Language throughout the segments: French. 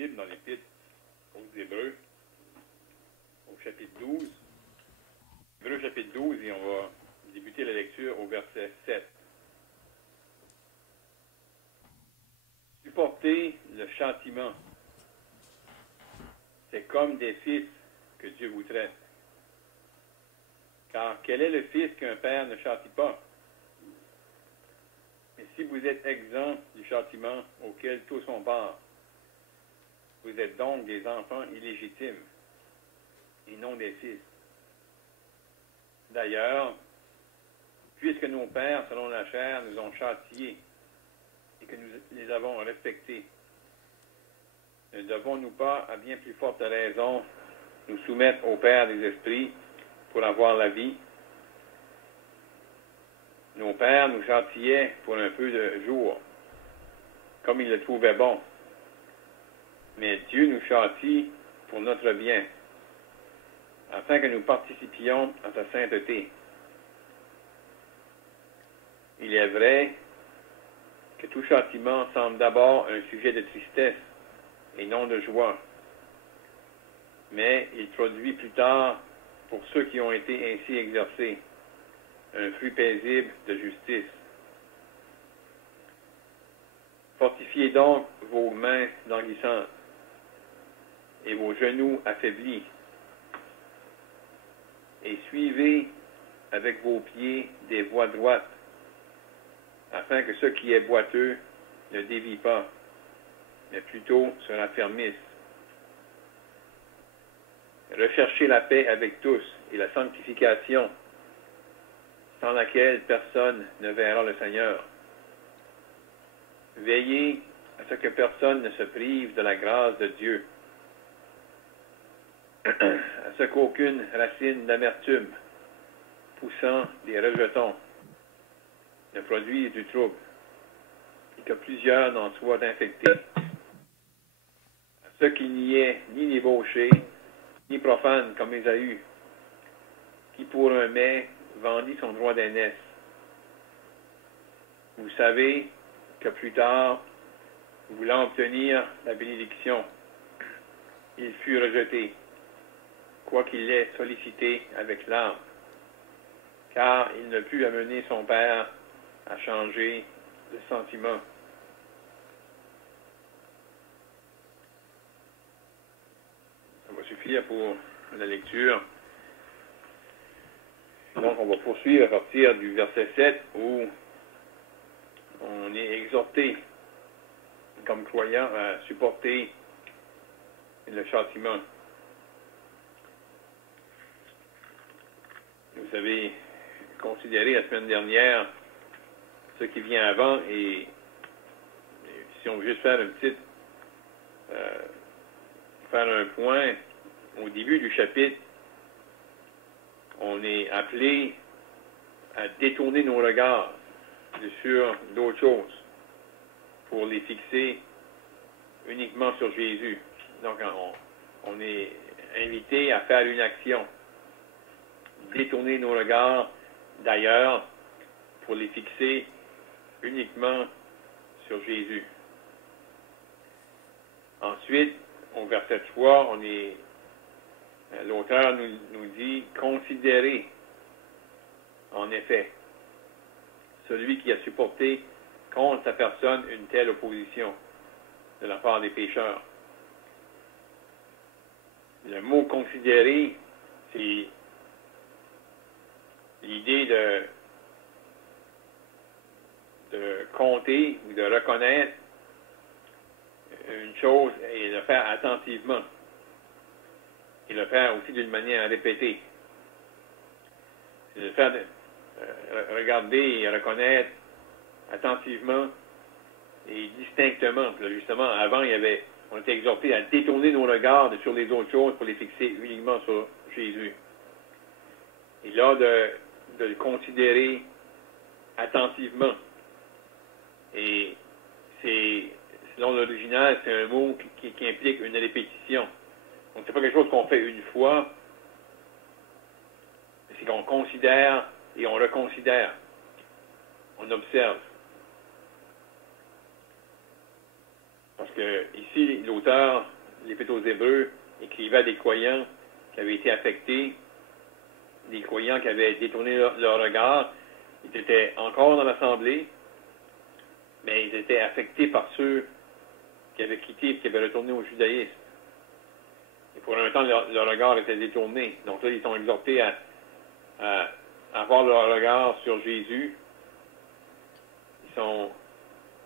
Bible, dans l'Épître aux Hébreux, au chapitre 12. Hébreux chapitre 12, et on va débuter la lecture au verset 7. Supporter le châtiment, c'est comme des fils que Dieu vous traite. Car quel est le fils qu'un père ne châtie pas? Mais si vous êtes exempt du châtiment auquel tous ont part, vous êtes donc des enfants illégitimes et non des fils. D'ailleurs, puisque nos pères, selon la chair, nous ont châtiés et que nous les avons respectés, ne devons-nous pas, à bien plus forte raison, nous soumettre au Père des esprits pour avoir la vie? Nos pères nous châtiaient pour un peu de jour, comme ils le trouvaient bon. Mais Dieu nous châtie pour notre bien, afin que nous participions à sa sainteté. Il est vrai que tout châtiment semble d'abord un sujet de tristesse et non de joie, mais il produit plus tard, pour ceux qui ont été ainsi exercés, un fruit paisible de justice. Fortifiez donc vos mains languissantes et vos genoux affaiblis, et suivez avec vos pieds des voies droites, afin que ce qui est boiteux ne dévie pas, mais plutôt se raffermisse. Recherchez la paix avec tous et la sanctification, sans laquelle personne ne verra le Seigneur. Veillez à ce que personne ne se prive de la grâce de Dieu, à ce qu'aucune racine d'amertume, poussant des rejetons, ne produise du trouble, et que plusieurs n'en soient infectés. À ce qu'il n'y ait ni débauché, ni profane comme Ésaü, qui pour un mets vendit son droit d'aînesse. Vous savez que plus tard, voulant obtenir la bénédiction, il fut rejeté, quoiqu'il l'ait sollicité avec larmes, car il ne put amener son père à changer de sentiment. Ça va suffire pour la lecture. Donc, on va poursuivre à partir du verset 7 où on est exhorté, comme croyant, à supporter le châtiment. Vous avez considéré la semaine dernière ce qui vient avant, et si on veut juste faire une petite, faire un point, au début du chapitre, on est appelé à détourner nos regards sur d'autres choses pour les fixer uniquement sur Jésus. Donc, on est invité à faire une action. Détourner nos regards d'ailleurs pour les fixer uniquement sur Jésus. Ensuite, au verset 3, l'auteur nous dit « Considérez, en effet, celui qui a supporté contre sa personne une telle opposition de la part des pécheurs. » Le mot « considérer », c'est l'idée de compter ou de reconnaître une chose et le faire attentivement. Et le faire aussi d'une manière répétée. C'est de faire regarder et reconnaître attentivement et distinctement. Là, justement, avant, on était exhorté à détourner nos regards sur les autres choses pour les fixer uniquement sur Jésus. Et là, de le considérer attentivement. Et selon l'original, c'est un mot qui implique une répétition. Donc, c'est pas quelque chose qu'on fait une fois, c'est qu'on considère et on reconsidère. On observe. Parce Parce que ici, l'auteur, l'Épître aux Hébreux, écrivait à des croyants qui avaient été affectés, des croyants qui avaient détourné leur regard. Ils étaient encore dans l'assemblée, mais ils étaient affectés par ceux qui avaient quitté et qui avaient retourné au judaïsme. Et pour un temps, leur regard était détourné. Donc là, ils sont exhortés à avoir leur regard sur Jésus. Ils sont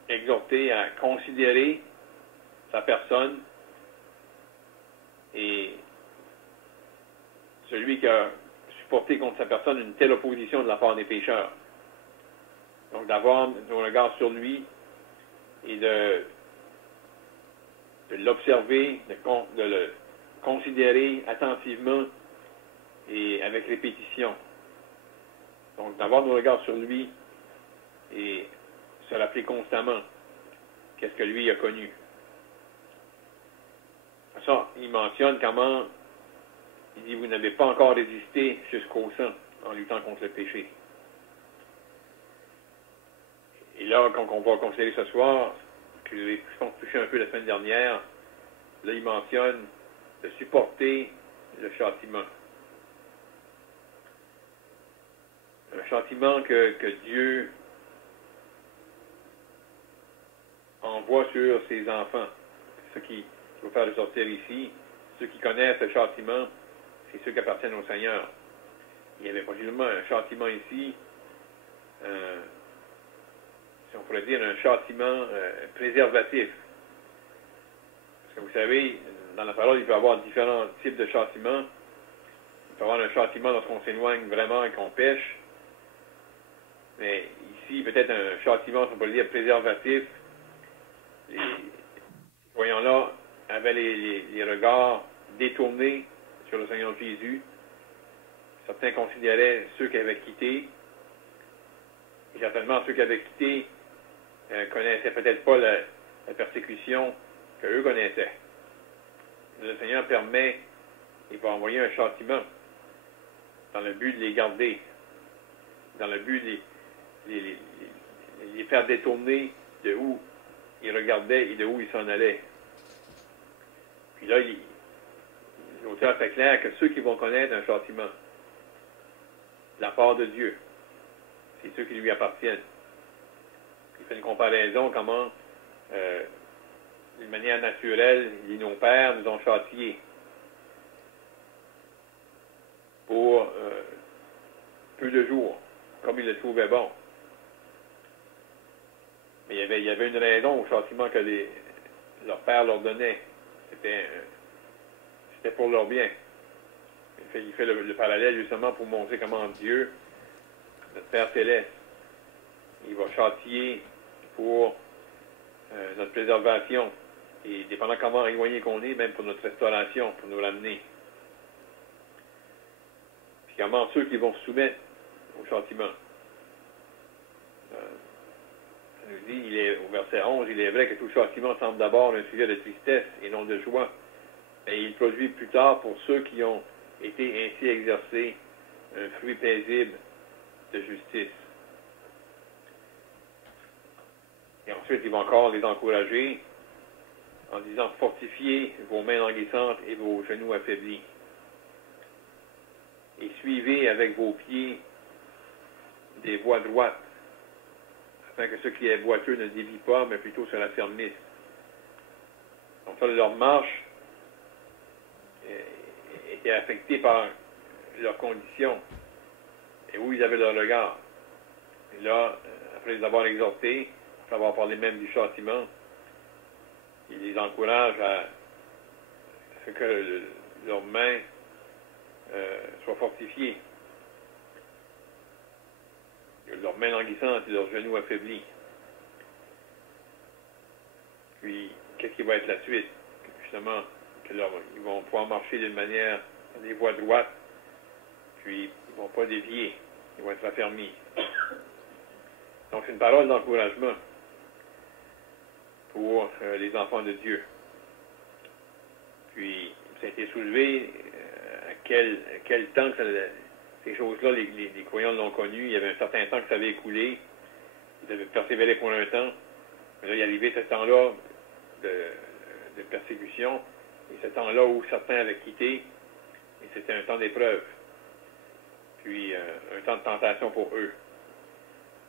exhortés à considérer sa personne et celui qui a supporté contre sa personne une telle opposition de la part des pécheurs. Donc d'avoir nos regards sur lui et de l'observer, de le considérer attentivement et avec répétition. Donc d'avoir nos regards sur lui et se rappeler constamment qu'est-ce que lui a connu. Ça, il mentionne comment il dit, vous n'avez pas encore résisté jusqu'au sang en luttant contre le péché. Et là, quand on va considérer ce soir, que j'ai touché un peu la semaine dernière, là, il mentionne de supporter le châtiment. Un châtiment que Dieu envoie sur ses enfants. C'est ce qu'il faut faire ressortir ici. Ceux qui connaissent le châtiment, c'est ceux qui appartiennent au Seigneur. Il y avait possiblement un châtiment ici, si on pourrait dire un châtiment préservatif. Parce que vous savez, dans la parole, il peut y avoir différents types de châtiments. Il peut y avoir un châtiment lorsqu'on s'éloigne vraiment et qu'on pêche. Mais ici, peut-être un châtiment, si on peut le dire, préservatif. Les croyants-là avaient les regards détournés sur le Seigneur Jésus. Certains considéraient ceux qui avaient quitté. Et certainement, ceux qui avaient quitté connaissaient peut-être pas la persécution qu'eux connaissaient. Le Seigneur permet, il va envoyer un châtiment dans le but de les garder, dans le but de les faire détourner de où ils regardaient et de où ils s'en allaient. Puis là, l'auteur fait clair que ceux qui vont connaître un châtiment, de la part de Dieu, c'est ceux qui lui appartiennent. Il fait une comparaison comment, d'une manière naturelle, nos pères nous ont châtiés pour peu de jours, comme ils le trouvaient bon. Mais il y avait une raison au châtiment que leur père leur donnait. C'était pour leur bien. Il fait le parallèle justement pour montrer comment Dieu, notre Père céleste, il va châtier pour notre préservation. Et dépendant comment éloigné qu'on est, même pour notre restauration, pour nous ramener. Puis comment ceux qui vont se soumettre au châtiment. Ça nous dit, au verset 11, il est vrai que tout châtiment semble d'abord un sujet de tristesse et non de joie, mais il produit plus tard pour ceux qui ont été ainsi exercés un fruit paisible de justice. Et ensuite, il va encore les encourager en disant « Fortifiez vos mains languissantes et vos genoux affaiblis. Et suivez avec vos pieds des voies droites, afin que ce qui est boiteux ne dévie pas, mais plutôt se raffermisse. » Donc ça, leur marche était affectée par leurs conditions et où ils avaient leur regard. Et là, après les avoir exhortés, après avoir parlé même du châtiment, il les encourage à ce que leurs mains soient fortifiées, que leurs mains languissantes et leurs genoux affaiblis. Puis, qu'est-ce qui va être la suite? Justement, ils vont pouvoir marcher d'une manière, des voies droites, puis ils ne vont pas dévier, ils vont être raffermis. Donc, c'est une parole d'encouragement pour les enfants de Dieu. Puis, ça a été soulevé à quel temps que ces choses-là, les croyants l'ont connu. Il y avait un certain temps que ça avait écoulé. Ils avaient persévéré pour un temps. Mais là, il est arrivé ce temps-là de persécution, et ce temps-là où certains avaient quitté, et c'était un temps d'épreuve, puis un temps de tentation pour eux.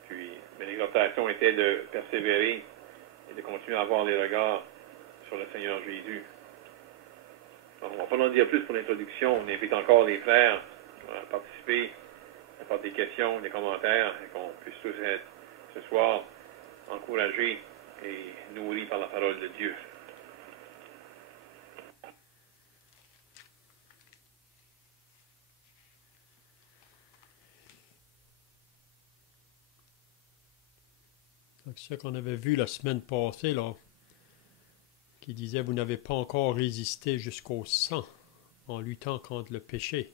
Puis, mais l'exhortation était de persévérer et de continuer à avoir des regards sur le Seigneur Jésus. Donc, on ne va pas en dire plus pour l'introduction. On invite encore les frères à participer, à faire des questions, des commentaires, et qu'on puisse tous être ce soir encouragés et nourris par la parole de Dieu. Donc, ce qu'on avait vu la semaine passée, là, qui disait « Vous n'avez pas encore résisté jusqu'au sang en luttant contre le péché »,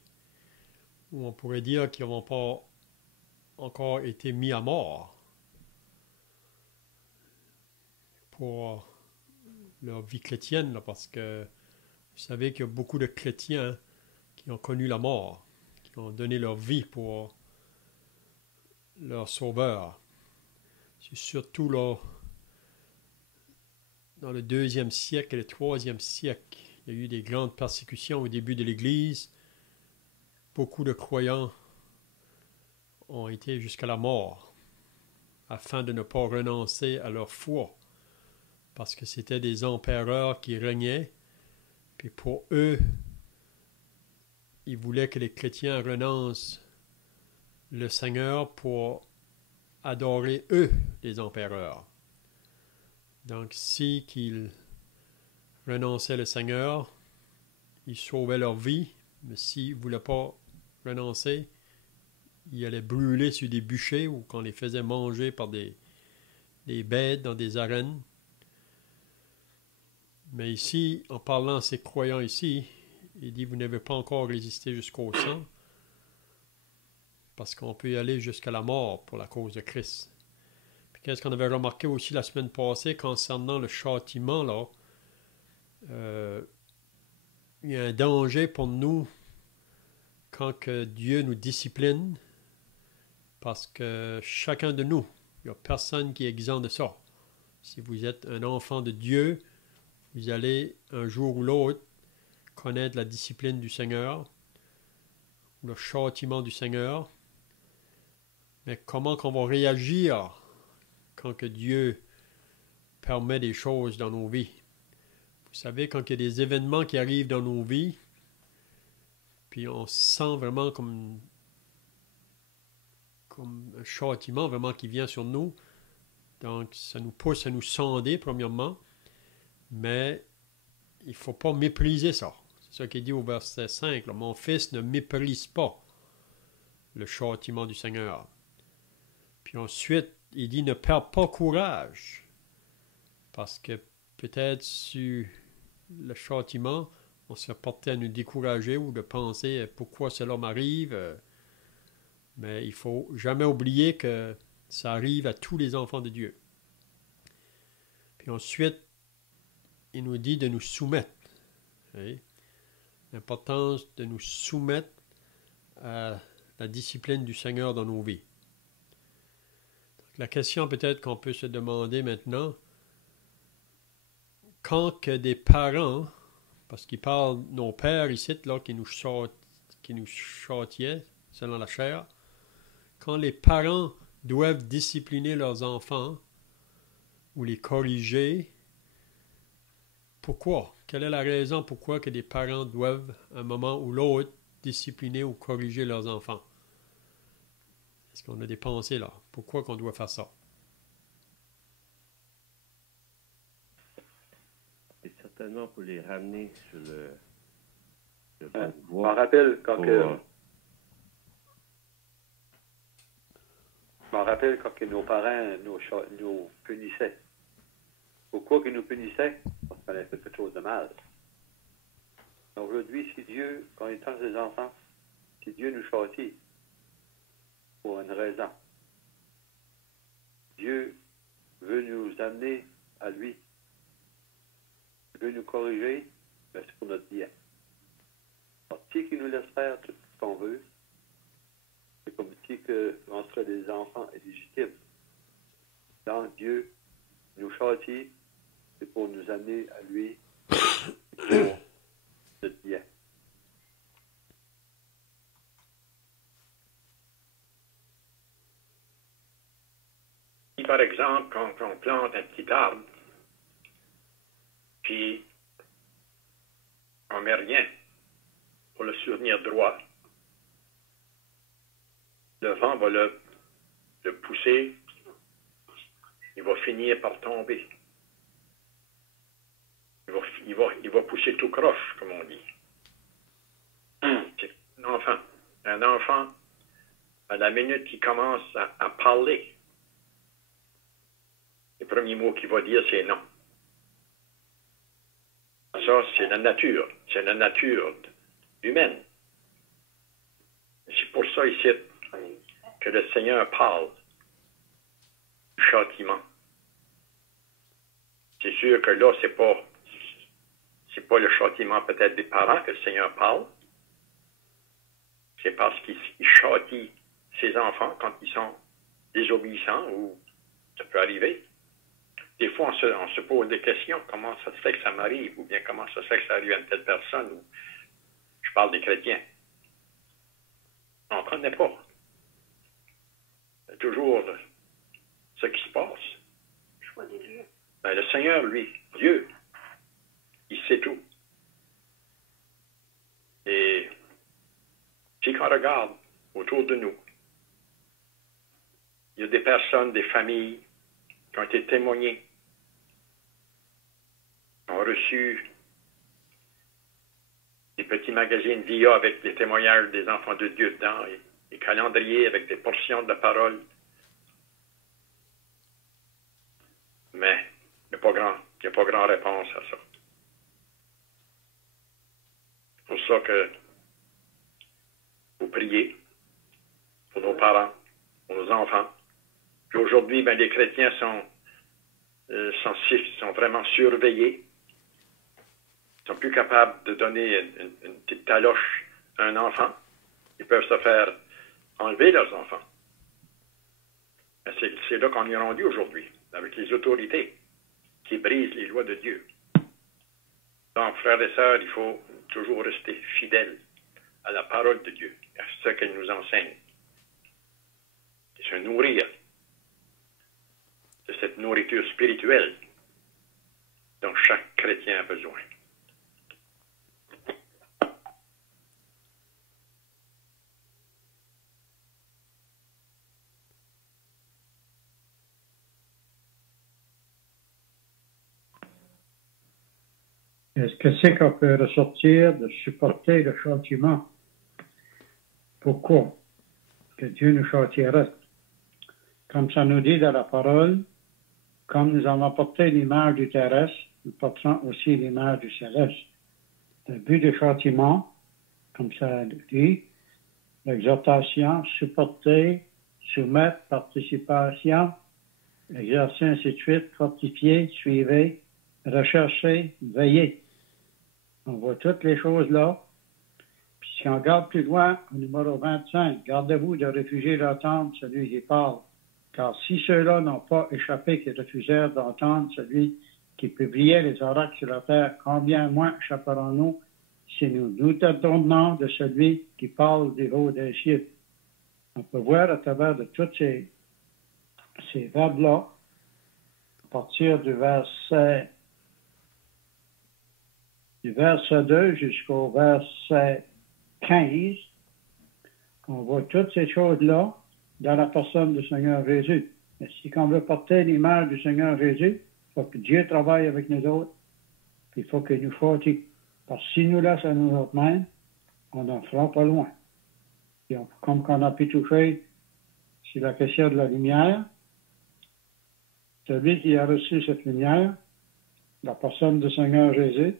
ou on pourrait dire qu'ils n'ont pas encore été mis à mort pour leur vie chrétienne, là, parce que vous savez qu'il y a beaucoup de chrétiens qui ont connu la mort, qui ont donné leur vie pour leur sauveur. C'est surtout là, dans le 2e siècle et le 3e siècle, il y a eu des grandes persécutions au début de l'Église. Beaucoup de croyants ont été jusqu'à la mort, afin de ne pas renoncer à leur foi, parce que c'était des empereurs qui régnaient, puis pour eux, ils voulaient que les chrétiens renoncent le Seigneur pour adorer eux, les empereurs. Donc, si qu'ils renonçaient le Seigneur, ils sauvaient leur vie, mais s'ils ne voulaient pas renoncer, ils allaient brûler sur des bûchers ou qu'on les faisait manger par des bêtes dans des arènes. Mais ici, en parlant à ces croyants ici, il dit, vous n'avez pas encore résisté jusqu'au sang, parce qu'on peut y aller jusqu'à la mort pour la cause de Christ. Puis qu'est-ce qu'on avait remarqué aussi la semaine passée concernant le châtiment, là, il y a un danger pour nous quand que Dieu nous discipline, parce que chacun de nous, il n'y a personne qui est exempt de ça. Si vous êtes un enfant de Dieu, vous allez un jour ou l'autre connaître la discipline du Seigneur, le châtiment du Seigneur. Mais comment qu'on va réagir quand que Dieu permet des choses dans nos vies? Vous savez, quand il y a des événements qui arrivent dans nos vies, puis on sent vraiment comme un châtiment vraiment qui vient sur nous. Donc, ça nous pousse à nous sonder, premièrement, mais il ne faut pas mépriser ça. C'est ça qui est dit au verset 5. Là, mon fils, ne méprise pas le châtiment du Seigneur. Puis ensuite, il dit, ne perds pas courage, parce que peut-être sur le châtiment, on se portait à nous décourager ou de penser pourquoi cela m'arrive. Mais il ne faut jamais oublier que ça arrive à tous les enfants de Dieu. Puis ensuite, il nous dit de nous soumettre. Okay? L'importance de nous soumettre à la discipline du Seigneur dans nos vies. Donc, la question peut-être qu'on peut se demander maintenant, quand que des parents, parce qu'il parle de nos pères ici, là, qui nous châtiaient selon la chair, quand les parents doivent discipliner leurs enfants ou les corriger, pourquoi? Quelle est la raison pourquoi que des parents doivent, à un moment ou l'autre, discipliner ou corriger leurs enfants? Est-ce qu'on a des pensées là? Pourquoi qu'on doit faire ça? C'est certainement pour les ramener sur le bon voie. Je m'en rappelle quand que nos parents nous punissaient. Pourquoi qu'ils nous punissaient? Parce qu'on avait fait quelque chose de mal. Aujourd'hui, si Dieu, quand il tente ses enfants, si Dieu nous châtie pour une raison, Dieu veut nous amener à lui. Il veut nous corriger, mais c'est pour notre bien. Alors, si il nous laisse faire tout ce qu'on veut, c'est comme si on serait des enfants illégitimes. Donc, Dieu nous châtie c'est pour nous amener à lui, pour notre bien. Si, par exemple, quand on plante un petit arbre, puis on ne met rien pour le soutenir droit, le vent va le pousser, il va finir par tomber. Il va pousser tout croche, comme on dit. C'est un enfant. Un enfant, à la minute qu'il commence à parler, le premier mot qu'il va dire, c'est non. Ça, c'est la nature. C'est la nature humaine. C'est pour ça ici que le Seigneur parle du châtiment. C'est sûr que là, c'est pas le châtiment peut-être des parents que le Seigneur parle. C'est parce qu'il châtie ses enfants quand ils sont désobéissants ou ça peut arriver. Des fois, on se pose des questions. Comment ça se fait que ça m'arrive? Ou bien comment ça se fait que ça arrive à une telle personne? Ou, je parle des chrétiens. On ne connaît pas. C'est toujours ce qui se passe. Ben, le Seigneur, lui, Dieu, il sait tout. Et si on regarde autour de nous, il y a des personnes, des familles qui ont été témoignées, qui ont reçu des petits magazines VIA avec des témoignages des enfants de Dieu dedans, et des calendriers avec des portions de la parole. Mais il n'y a pas grand réponse à ça. C'est pour ça que vous priez pour nos parents, pour nos enfants. Puis aujourd'hui, ben, les chrétiens sont vraiment surveillés. Ils sont plus capables de donner une petite taloche à un enfant. Ils peuvent se faire enlever leurs enfants. C'est là qu'on est rendu aujourd'hui, avec les autorités qui brisent les lois de Dieu. Donc, frères et sœurs, il faut toujours rester fidèles à la parole de Dieu, à ce qu'elle nous enseigne. Et se nourrir de cette nourriture spirituelle dont chaque chrétien a besoin. Est-ce que c'est qu'on peut ressortir de supporter le châtiment? Pourquoi? Que Dieu nous châtierait. Comme ça nous dit dans la parole, comme nous avons porté l'image du terrestre, nous porterons aussi l'image du céleste. Le but du châtiment, comme ça dit, l'exhortation, supporter, soumettre, participation, exercer, ainsi de suite, fortifier, suivre, rechercher, veiller. On voit toutes les choses là. Puis si on regarde plus loin, au numéro 25, gardez-vous de refuser d'entendre celui qui parle. Car si ceux-là n'ont pas échappé qui refusèrent d'entendre celui qui publiait les oracles sur la terre, combien moins échapperons-nous si nous nous détournons de celui qui parle du haut des cieux? On peut voir à travers de tous ces verbes-là, à partir du verset 2 jusqu'au verset 15, on voit toutes ces choses-là dans la personne du Seigneur Jésus. Mais si on veut porter l'image du Seigneur Jésus, il faut que Dieu travaille avec nous autres, puis il faut qu'il nous châtie. Parce que s'il nous laisse à nous autres mêmes, on n'en fera pas loin. Et comme qu'on a pu toucher sur la question de la lumière, celui qui a reçu cette lumière, la personne du Seigneur Jésus,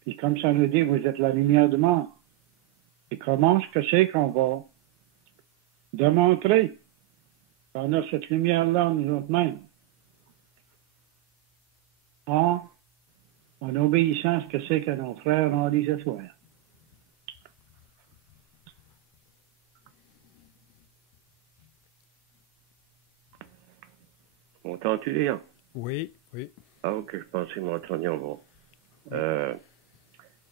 puis comme ça nous dit, vous êtes la lumière du monde. Et comment est-ce que c'est qu'on va démontrer qu'on a cette lumière-là nous autres mêmes? En obéissant à ce que c'est que nos frères ont dit ce soir. Entends-tu, Léon? Oui, oui. Ah, ok, je pensais m'entendre bon.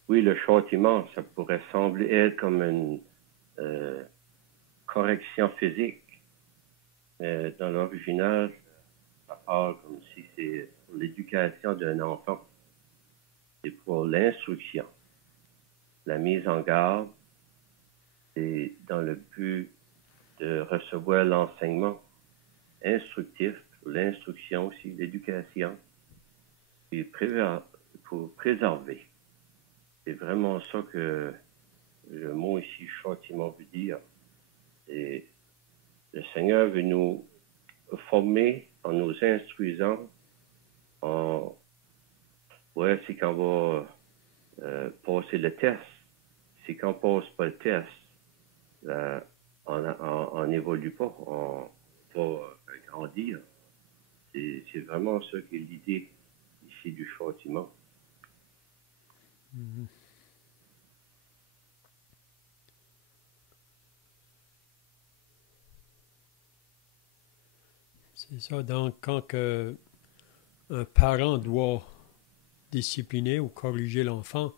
Oui, le châtiment, ça pourrait sembler être comme une correction physique. Mais dans l'original, ça parle comme si c'est pour l'éducation d'un enfant. C'est pour l'instruction, la mise en garde, et dans le but de recevoir l'enseignement instructif, l'instruction aussi, l'éducation, et pour préserver. C'est vraiment ça que le mot ici, châtiment, veut dire. Et le Seigneur veut nous former en nous instruisant. C'est qu'on va passer le test. C'est qu'on ne passe pas le test, on n'évolue pas, on va grandir. C'est vraiment ça qui est l'idée ici du châtiment. Mhm. C'est ça. Donc, quand un parent doit discipliner ou corriger l'enfant,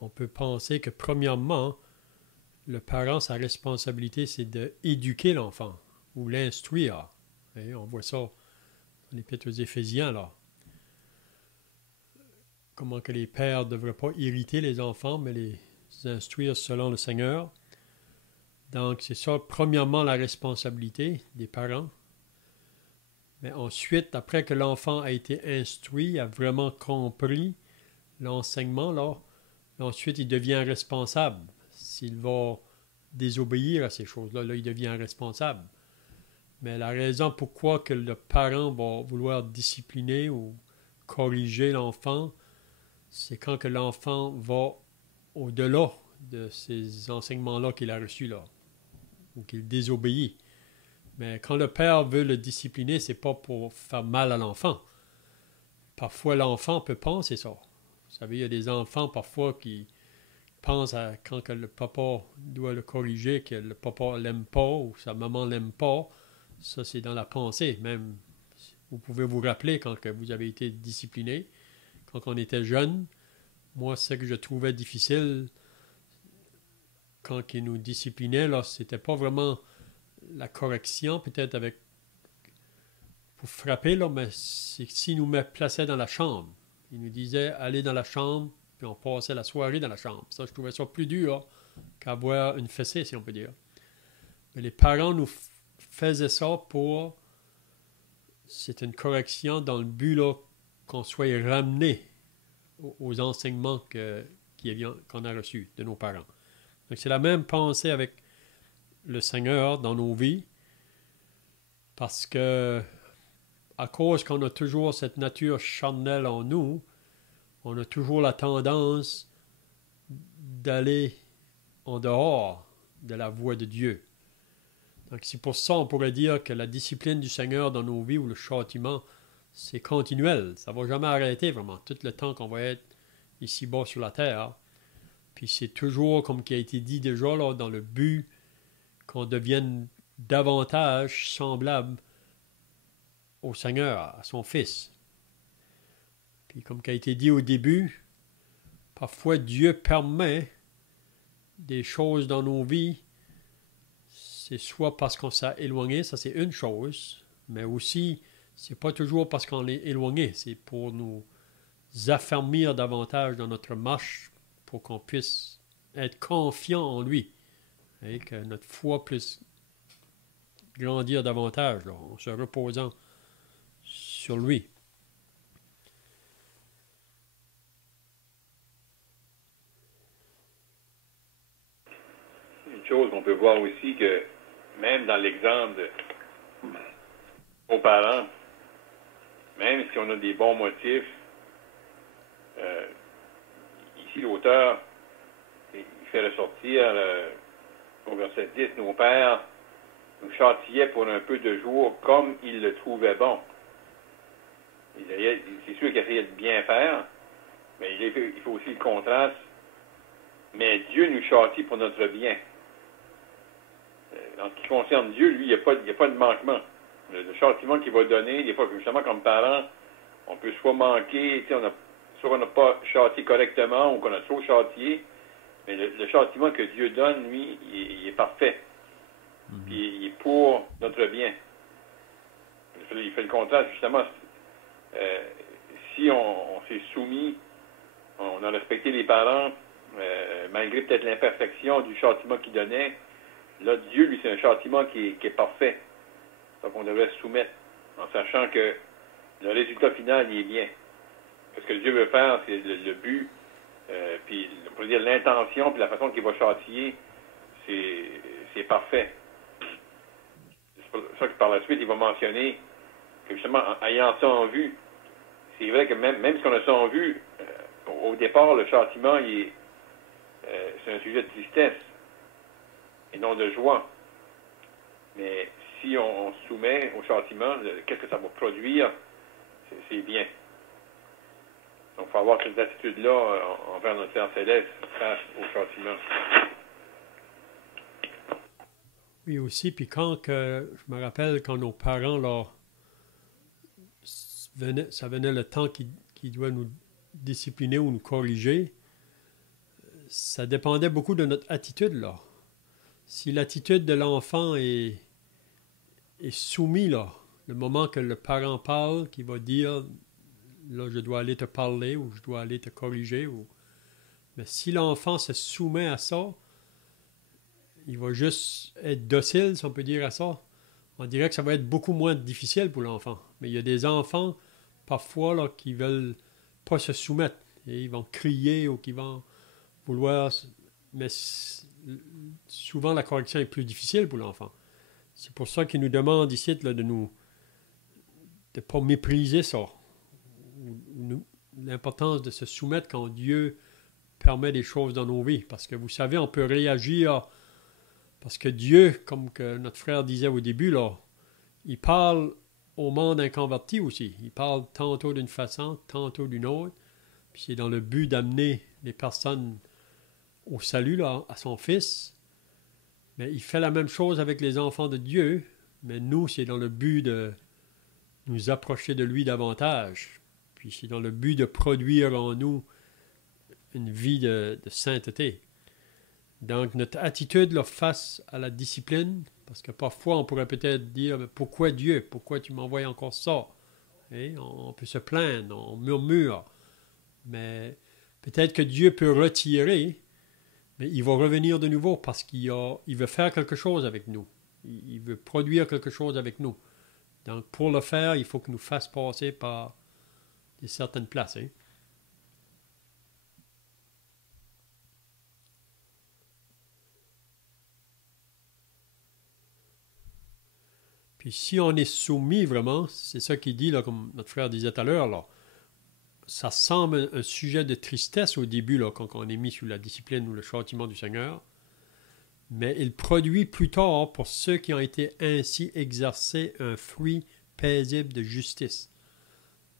on peut penser que, premièrement, le parent, sa responsabilité, c'est d'éduquer l'enfant ou l'instruire. Et on voit ça dans l'Épître aux Éphésiens, là. Comment que les pères ne devraient pas irriter les enfants, mais les instruire selon le Seigneur. Donc, c'est ça, premièrement, la responsabilité des parents. Mais ensuite, après que l'enfant a été instruit, a vraiment compris l'enseignement, là, ensuite, il devient responsable. S'il va désobéir à ces choses-là, là, il devient responsable. Mais la raison pourquoi que le parent va vouloir discipliner ou corriger l'enfant, c'est quand que l'enfant va au-delà de ces enseignements-là qu'il a reçus là, ou qu'il désobéit. Mais quand le père veut le discipliner, c'est pas pour faire mal à l'enfant. Parfois, l'enfant peut penser ça. Vous savez, il y a des enfants parfois qui pensent à quand que le papa doit le corriger, que le papa l'aime pas ou sa maman l'aime pas. Ça, c'est dans la pensée. Même, vous pouvez vous rappeler quand que vous avez été discipliné, quand on était jeune. Moi, ce que je trouvais difficile quand il nous disciplinait, là, c'était pas vraiment la correction, peut-être avec pour frapper, là, mais c'est s'il nous plaçait dans la chambre. Il nous disait allez dans la chambre, puis on passait la soirée dans la chambre. Ça, je trouvais ça plus dur qu'avoir une fessée, si on peut dire. Mais les parents nous faisaient ça pour. C'est une correction dans le but là, qu'on soit ramené aux enseignements qu'on a reçus de nos parents. Donc, c'est la même pensée avec le Seigneur dans nos vies, parce que à cause qu'on a toujours cette nature charnelle en nous, on a toujours la tendance d'aller en dehors de la voie de Dieu. Donc c'est pour ça qu'on pourrait dire que la discipline du Seigneur dans nos vies ou le châtiment, c'est continuel. Ça ne va jamais arrêter vraiment, tout le temps qu'on va être ici-bas sur la terre. Puis c'est toujours, comme qui a été dit déjà, là, dans le but qu'on devienne davantage semblable au Seigneur, à son Fils. Puis comme qui a été dit au début, parfois Dieu permet des choses dans nos vies, c'est soit parce qu'on s'est éloigné, ça c'est une chose, mais aussi, c'est pas toujours parce qu'on est éloigné, c'est pour nous affermir davantage dans notre marche, pour qu'on puisse être confiant en lui, et que notre foi puisse grandir davantage, là, en se reposant sur lui. Une chose qu'on peut voir aussi, que même dans l'exemple de nos parents, même si on a des bons motifs, ici l'auteur, il fait ressortir au verset 10, nos pères nous châtiaient pour un peu de jour comme ils le trouvaient bon. C'est sûr qu'il essayait de bien faire, mais il faut aussi le contraste. Mais Dieu nous châtie pour notre bien. En ce qui concerne Dieu, lui, il n'y a pas de manquement. Le châtiment qu'il va donner, des fois, justement, comme parent, on peut soit manquer, soit on n'a pas châtié correctement ou qu'on a trop châtié, mais le châtiment que Dieu donne, lui, il est parfait. Puis il est pour notre bien. Il fait le contraste, justement. Si on s'est soumis, on a respecté les parents, malgré peut-être l'imperfection du châtiment qu'il donnait, là, Dieu, lui, c'est un châtiment qui est parfait. Donc, on devrait se soumettre, en sachant que le résultat final, il est bien. Ce que Dieu veut faire, c'est le but, puis, on pourrait dire l'intention, puis la façon qu'il va châtier, c'est parfait. C'est pour ça que par la suite, il va mentionner que, justement, en ayant ça en vue, c'est vrai que même si on a ça en vue, au départ, le châtiment, c'est un sujet de tristesse et non de joie. Mais si on se soumet au châtiment, qu'est-ce que ça va produire? C'est bien. Donc, il faut avoir cette attitude-là envers notre Père Céleste face au châtiment. Oui, aussi, puis je me rappelle quand nos parents, là, ça venait le temps qui doit nous discipliner ou nous corriger, ça dépendait beaucoup de notre attitude, là. Si l'attitude de l'enfant est soumise, là, le moment que le parent parle, qui va dire, là, je dois aller te parler ou je dois aller te corriger, mais si l'enfant se soumet à ça, il va juste être docile, si on peut dire à ça. On dirait que ça va être beaucoup moins difficile pour l'enfant. Mais il y a des enfants, parfois, là, qui veulent pas se soumettre. Et ils vont crier ou qui vont vouloir... Mais souvent, la correction est plus difficile pour l'enfant. C'est pour ça qu'il nous demande ici là, de ne pas mépriser ça. L'importance de se soumettre quand Dieu permet des choses dans nos vies. Parce que vous savez, on peut réagir... Parce que Dieu, comme que notre frère disait au début, là, il parle au monde inconverti aussi. Il parle tantôt d'une façon, tantôt d'une autre. Puis c'est dans le but d'amener les personnes au salut, là, à son Fils. Mais il fait la même chose avec les enfants de Dieu. Mais nous, c'est dans le but de nous approcher de lui davantage. Puis c'est dans le but de produire en nous une vie de sainteté. Donc, notre attitude là, face à la discipline, parce que parfois, on pourrait peut-être dire, pourquoi Dieu? Pourquoi tu m'envoies encore ça? Et on peut se plaindre, on murmure. Mais peut-être que Dieu peut retirer, mais il va revenir de nouveau parce qu'il veut faire quelque chose avec nous. Il veut produire quelque chose avec nous. Donc, pour le faire, il faut qu'il nous fasse passer par certaines places. Hein? Puis si on est soumis vraiment, c'est ça qu'il dit, là, comme notre frère disait tout à l'heure, là, ça semble un sujet de tristesse au début, là, quand on est mis sous la discipline ou le châtiment du Seigneur, mais il produit plus tard, pour ceux qui ont été ainsi exercés, un fruit paisible de justice.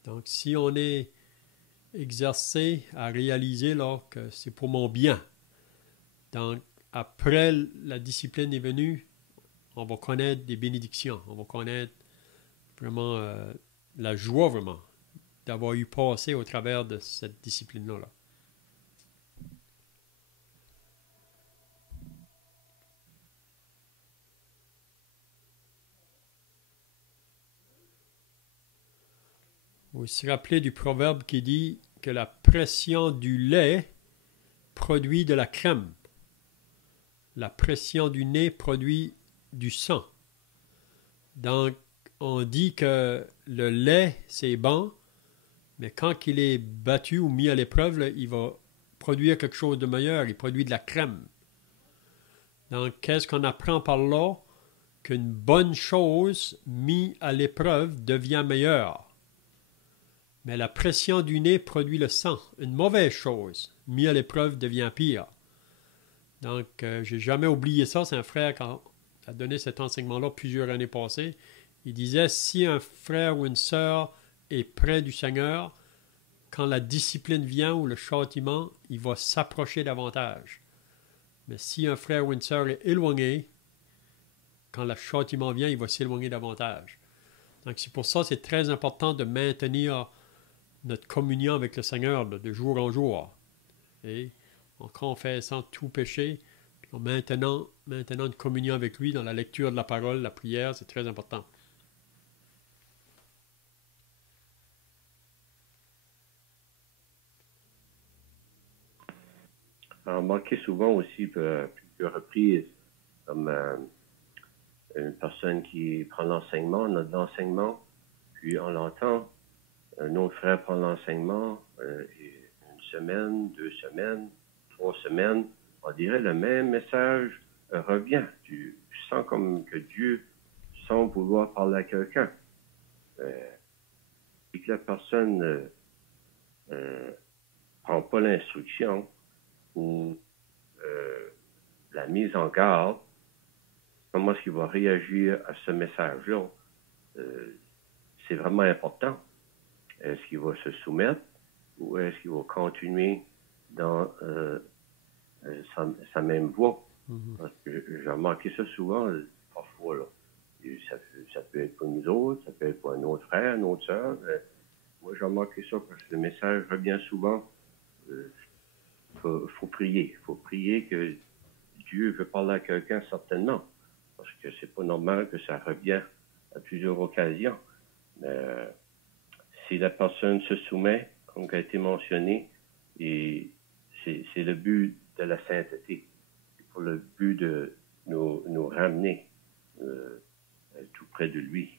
Donc si on est exercé à réaliser là, que c'est pour mon bien, donc après la discipline est venue, on va connaître des bénédictions, on va connaître vraiment la joie vraiment d'avoir eu passé au travers de cette discipline-là. Vous vous rappelez du proverbe qui dit que la pression du lait produit de la crème. La pression du nez produit du sang. Donc, on dit que le lait, c'est bon, mais quand il est battu ou mis à l'épreuve, là, il va produire quelque chose de meilleur. Il produit de la crème. Donc, qu'est-ce qu'on apprend par là? Qu'une bonne chose mise à l'épreuve devient meilleure. Mais la pression du nez produit le sang. Une mauvaise chose mise à l'épreuve devient pire. Donc, j'ai jamais oublié ça. C'est un frère qui a donné cet enseignement-là plusieurs années passées. Il disait, si un frère ou une sœur est près du Seigneur, quand la discipline vient ou le châtiment, il va s'approcher davantage. Mais si un frère ou une sœur est éloigné, quand le châtiment vient, il va s'éloigner davantage. Donc, c'est pour ça que c'est très important de maintenir notre communion avec le Seigneur de jour en jour. Et en confessant tout péché, puis en maintenant une communion avec lui dans la lecture de la parole, la prière, c'est très important. Remarquez souvent aussi, plusieurs reprises, comme une personne qui prend l'enseignement, notre enseignement, puis on l'entend, un autre frère prend l'enseignement, une semaine, 2 semaines, 3 semaines, on dirait le même message revient. Tu sens comme que Dieu semble vouloir parler à quelqu'un. Et que la personne ne prend pas l'instruction ou la mise en garde, comment est-ce qu'il va réagir à ce message-là? C'est vraiment important. Est-ce qu'il va se soumettre ou est-ce qu'il va continuer dans sa même voie? Parce que j'ai remarqué ça souvent, parfois. Là. Et ça peut être pour nous autres, ça peut être pour un autre frère, une autre sœur. Moi, j'ai remarqué ça parce que le message revient souvent. Faut prier. Il faut prier que Dieu veut parler à quelqu'un certainement. Parce que c'est pas normal que ça revienne à plusieurs occasions. Mais si la personne se soumet, comme a été mentionné, et c'est le but de la sainteté. C'est pour le but de nous ramener tout près de lui.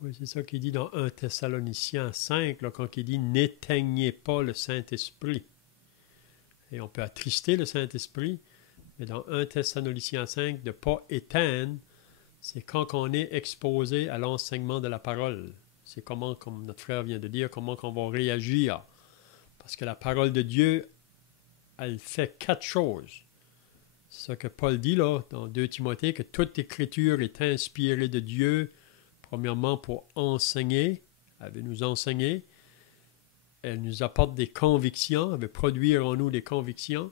Oui, c'est ça qu'il dit dans 1 Thessaloniciens 5, là, quand il dit « N'éteignez pas le Saint-Esprit ». Et on peut attrister le Saint-Esprit, mais dans 1 Thessaloniciens 5, de ne pas éteindre, c'est quand on est exposé à l'enseignement de la parole. C'est comment, comme notre frère vient de dire, comment on va réagir. Parce que la parole de Dieu, elle fait 4 choses. C'est ça que Paul dit là, dans 2 Timothée, que toute écriture est inspirée de Dieu, premièrement pour enseigner, elle veut nous enseigner, elle nous apporte des convictions, elle veut produire en nous des convictions,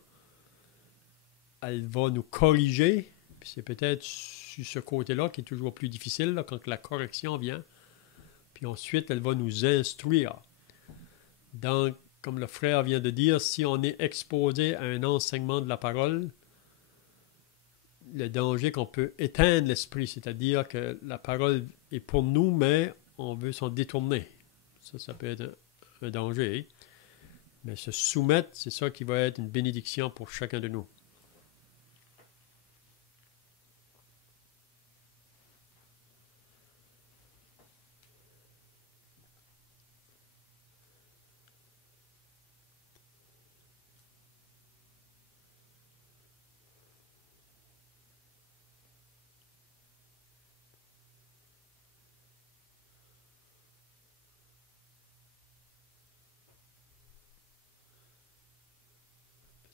elle va nous corriger, puis c'est peut-être sur ce côté-là qui est toujours plus difficile, là, quand la correction vient, puis ensuite elle va nous instruire. Donc, comme le frère vient de dire, si on est exposé à un enseignement de la parole, le danger qu'on peut éteindre l'esprit, c'est-à-dire que la parole est pour nous, mais on veut s'en détourner. Ça peut être un danger. Mais se soumettre, c'est ça qui va être une bénédiction pour chacun de nous.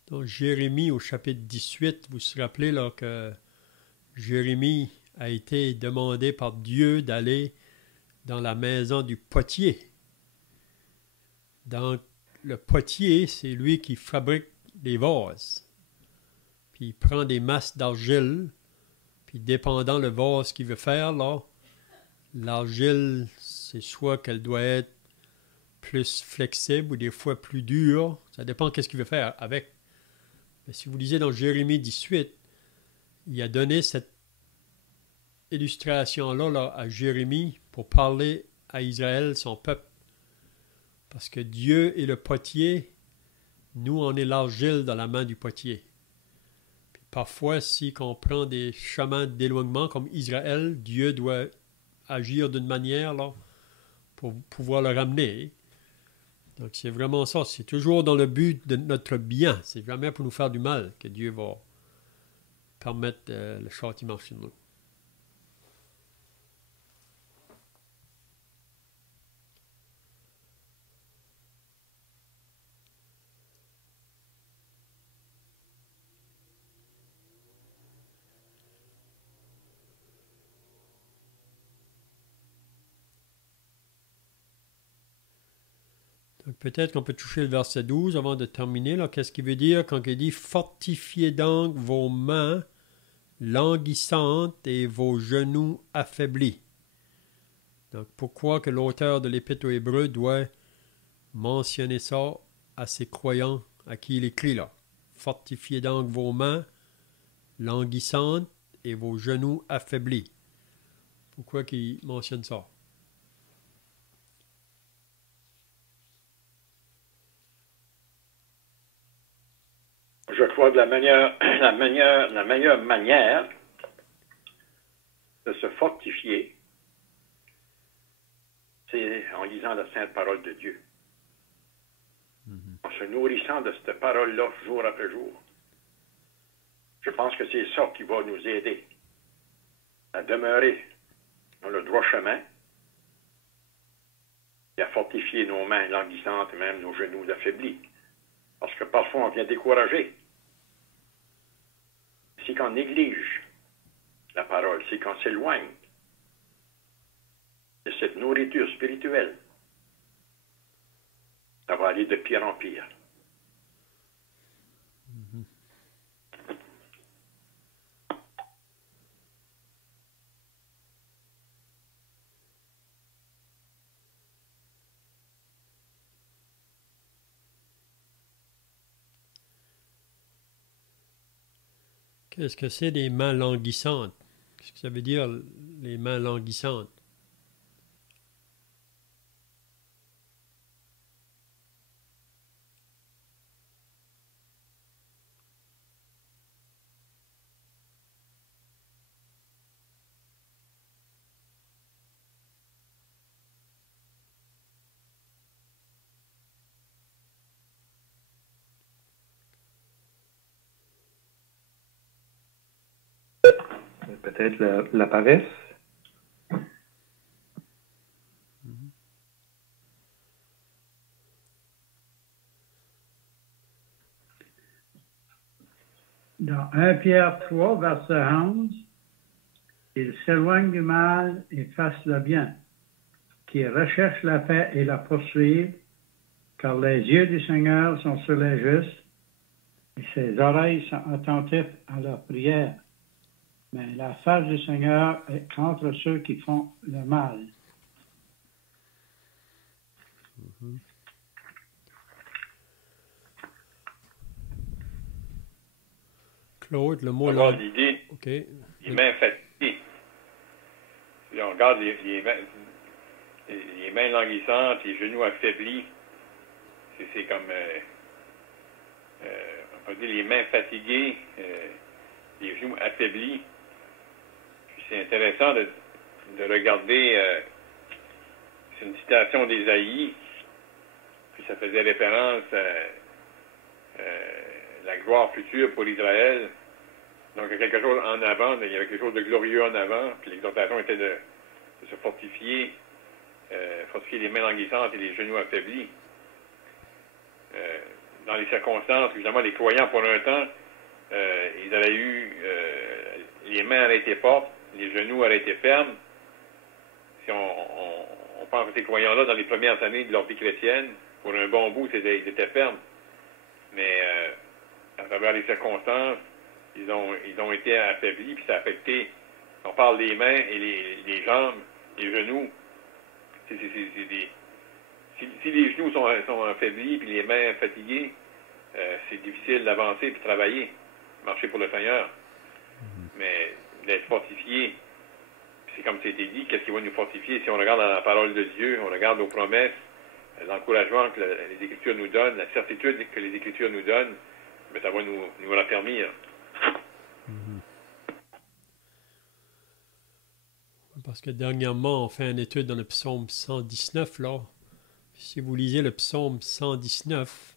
Donc, Jérémie au chapitre 18, vous vous rappelez là, que Jérémie a été demandé par Dieu d'aller dans la maison du potier. Donc, le potier, c'est lui qui fabrique les vases. Puis il prend des masses d'argile, puis dépendant le vase qu'il veut faire, là, l'argile, c'est soit qu'elle doit être plus flexible ou des fois plus dure. Ça dépend qu'est-ce qu'il veut faire avec. Mais si vous lisez dans Jérémie 18, il a donné cette illustration-là là, à Jérémie pour parler à Israël, son peuple. Parce que Dieu est le potier, nous on est l'argile dans la main du potier. Puis parfois, si on prend des chemins d'éloignement comme Israël, Dieu doit agir d'une manière là, pour pouvoir le ramener. Donc c'est vraiment ça, c'est toujours dans le but de notre bien, c'est jamais pour nous faire du mal que Dieu va permettre le châtiment chez nous. Peut-être qu'on peut toucher le verset 12 avant de terminer. Qu'est-ce qu'il veut dire quand il dit « Fortifiez donc vos mains languissantes et vos genoux affaiblis. Donc, pourquoi que l'auteur de l'Épître aux Hébreux doit mentionner ça à ses croyants à qui il écrit là? Fortifiez donc vos mains languissantes et vos genoux affaiblis. Pourquoi qu'il mentionne ça? Je crois que la meilleure manière de se fortifier, c'est en lisant la sainte parole de Dieu. En se nourrissant de cette parole-là jour après jour. Je pense que c'est ça qui va nous aider à demeurer dans le droit chemin et à fortifier nos mains languissantes et même nos genoux affaiblis. Parce que parfois on vient décourager. C'est qu'on néglige la parole, c'est qu'on s'éloigne de cette nourriture spirituelle. Ça va aller de pire en pire. Qu'est-ce que c'est des mains languissantes? Qu'est-ce que ça veut dire, les mains languissantes? Peut-être la paresse. Dans 1 Pierre 3, verset 11, il s'éloigne du mal et fasse le bien, qui recherche la paix et la poursuive, car les yeux du Seigneur sont sur les justes et ses oreilles sont attentives à leur prière. Mais la face du Seigneur est contre ceux qui font le mal. Claude, le mot On là. regarde l'idée, OK. les mains fatiguées. Si on regarde les mains languissantes, les genoux affaiblis, c'est comme, on peut dire les mains fatiguées, les genoux affaiblis. Puis c'est intéressant de regarder, c'est une citation d'Ésaïe, puis ça faisait référence à la gloire future pour Israël. Donc, il y a quelque chose en avant, il y avait quelque chose de glorieux en avant, puis l'exhortation était de se fortifier, fortifier les mains languissantes et les genoux affaiblis. Dans les circonstances, évidemment, les croyants, pour un temps, ils avaient eu, les mains auraient été fortes, les genoux auraient été fermes. Si on pense à ces croyants-là, dans les premières années de leur vie chrétienne, pour un bon bout, ils étaient fermes. Mais à travers les circonstances, ils ont été affaiblis, puis ça a affecté, on parle des mains et les jambes, les genoux. Si les genoux sont affaiblis, puis les mains fatiguées, c'est difficile d'avancer et de travailler, marcher pour le Seigneur. Mais d'être fortifié, c'est comme c'était dit, qu'est-ce qui va nous fortifier? Si on regarde dans la parole de Dieu, on regarde nos promesses, l'encouragement que les Écritures nous donnent, la certitude que les Écritures nous donnent, mais ça va nous raffermir. Parce que dernièrement, on fait une étude dans le psaume 119, là. Si vous lisez le psaume 119,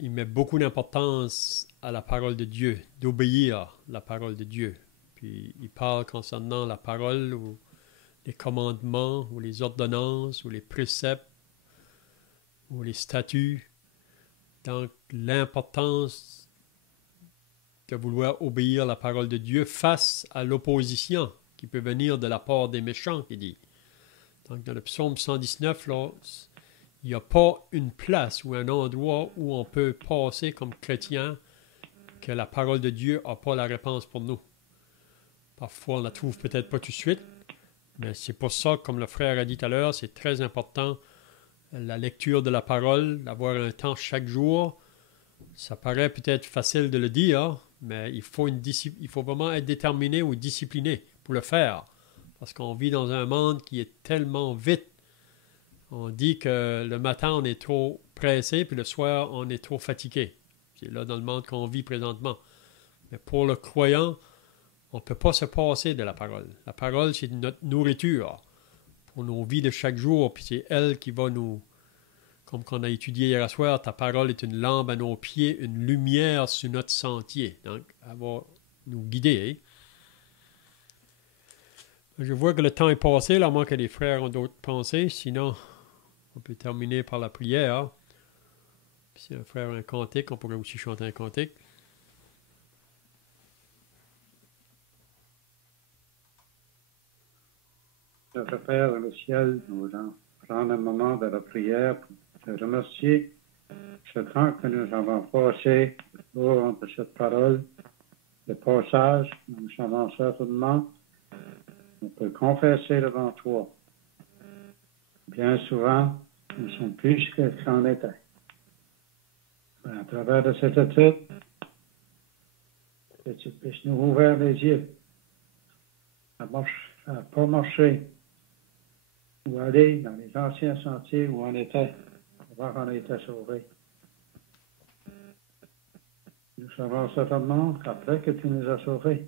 il met beaucoup d'importance à la parole de Dieu, d'obéir la parole de Dieu. Puis il parle concernant la parole ou les commandements ou les ordonnances ou les préceptes ou les statuts. Donc l'importance de vouloir obéir la parole de Dieu face à l'opposition qui peut venir de la part des méchants, il dit. Donc dans le psaume 119, là, il n'y a pas une place ou un endroit où on peut passer comme chrétien que la parole de Dieu n'a pas la réponse pour nous. Parfois, on ne la trouve peut-être pas tout de suite, mais c'est pour ça, comme le frère a dit tout à l'heure, c'est très important la lecture de la parole, d'avoir un temps chaque jour. Ça paraît peut-être facile de le dire, mais il faut vraiment être déterminé ou discipliné pour le faire. Parce qu'on vit dans un monde qui est tellement vite. On dit que le matin, on est trop pressé, puis le soir, on est trop fatigué. C'est là dans le monde qu'on vit présentement. Mais pour le croyant, on ne peut pas se passer de la parole. La parole, c'est notre nourriture pour nos vies de chaque jour, puis c'est elle qui va nous... Comme qu'on a étudié hier soir, ta parole est une lampe à nos pieds, une lumière sur notre sentier. Donc, elle va nous guider. Je vois que le temps est passé, là, à moins que les frères ont d'autres pensées. Sinon, on peut terminer par la prière. Puis si un frère a un cantique, on pourrait aussi chanter un cantique. Notre Père dans le ciel, nous allons prendre un moment de la prière pour te remercier ce temps que nous avons passé autour de cette parole, le passage, nous savons certainement, on peut confesser devant toi. Bien souvent, nous sommes plus que ce qu'on était. Mais à travers de cette étude, que tu puisses nous ouvrir les yeux, à pas marcher, ou aller dans les anciens sentiers où on était, avant qu'on ait été sauvés. Nous savons certainement qu'après que tu nous as sauvés,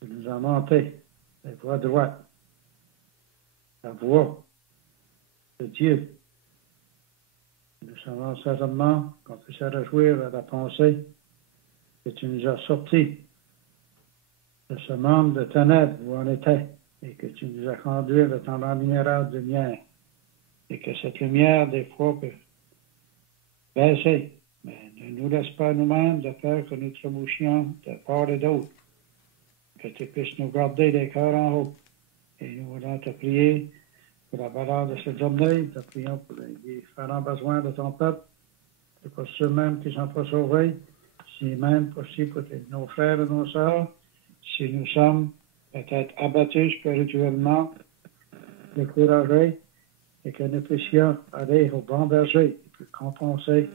tu nous as monté les voies droites, la voie de Dieu. Nous savons certainement qu'on peut se réjouir à la pensée que tu nous as sortis de ce monde de ténèbres où on était et que tu nous as conduits dans la lumière de lumière et que cette lumière, des fois, peut baisser. Mais ne nous laisse pas nous-mêmes de peur que nous trébuchions de part et d'autre. Que tu puisses nous garder les cœurs en haut. Et nous voulons te prier pour la valeur de cette journée. Te prions pour les différents besoins de ton peuple. Et pour ceux-mêmes qui ne sont pas sauvés. Si même aussi pour nos frères et nos sœurs. Si nous sommes peut-être abattus spirituellement, découragés, et que nous puissions aller au bon berger pour compenser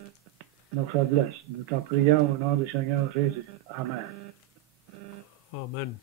nos faiblesses. Nous t'en prions au nom du Seigneur Jésus. Amen. Amen.